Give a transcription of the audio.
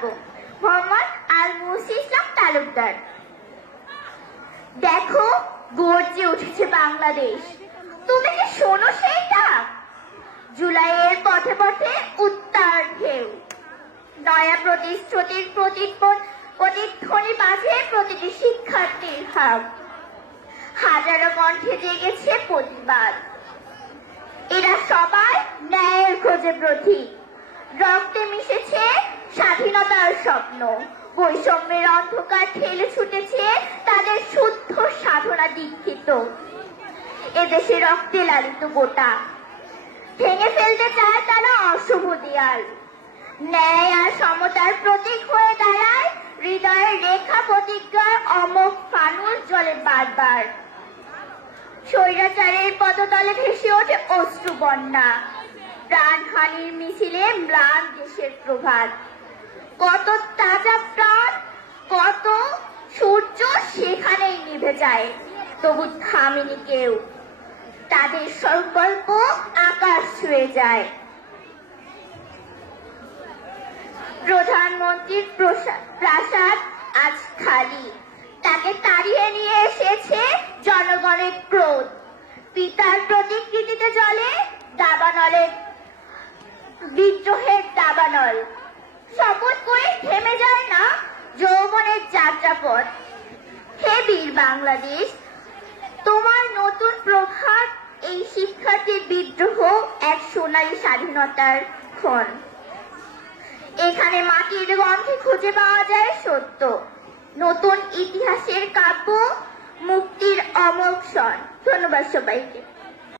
কাব্য, মোহাম্মদ আল মুসি ইসলাম তালুকদার। দেখো গর্জে উঠেছে বাংলাদেশ, তুমি কি শোনো সেইটা? জুলাইয়ের পথে পথে উত্তার ঢেউ, নয়া প্রতিশ্রুতির প্রতিধ্বনি বাজে প্রতিটি শিক্ষার্থীর হাত, হাজারো কণ্ঠে জেগেছে প্রতিবাদ। এরা সবাই ন্যায়ের খোঁজে প্রতীক, রক্তে মিশেছে স্বাধীনতার স্বপ্ন, বৈষম্যের অন্ধকার ঠেলে ছুটেছে তাদের শুদ্ধ সাধনা দীক্ষিত। এদেশে রক্তে লালিত গোটা, ভেঙে ফেলতে চায় তারা অশুভ দেয়াল, ন্যায় আর সমতার প্রতীক হয়ে দাঁড়ায় হৃদয়ের রেখা প্রতিজ্ঞার অমোঘ ফানুল জ্বলে বারবার। স্বৈরাচারের পদতলে ভেসে ওঠে অশ্রু বন্যা, প্রাণহানির মিছিলে ম্লান দেশের প্রভাত। কত তাজা প্রাণ, কত সূর্য সেখানেই নিভে যায়, তবু থামেনি কেউ, তাদের সংকল্প আকাশ ছুঁয়ে যায়। প্রধানমন্ত্রীর প্রাসাদ আজ খালি, তাকে তাড়িয়ে নিয়ে এসেছে জনগণের ক্রোধ। পিতার প্রতিকৃতিতে জ্বলে দাবানলের বিদ্রোহের দাবানল, শপথ করে থেমে যায় না যৌবনের যাত্রাপথ। হে বীর বাংলাদেশ, তোমার নতুন প্রভাত, এই শিক্ষার্থীর বিদ্রোহ এক সোনালী স্বাধীনতার ক্ষণ। এখানে মাটির গন্ধে খুঁজে পাওয়া যায় সত্য, নতুন ইতিহাসের কাব্য, মুক্তির অমোঘ স্বর। ধন্যবাদ সবাইকে।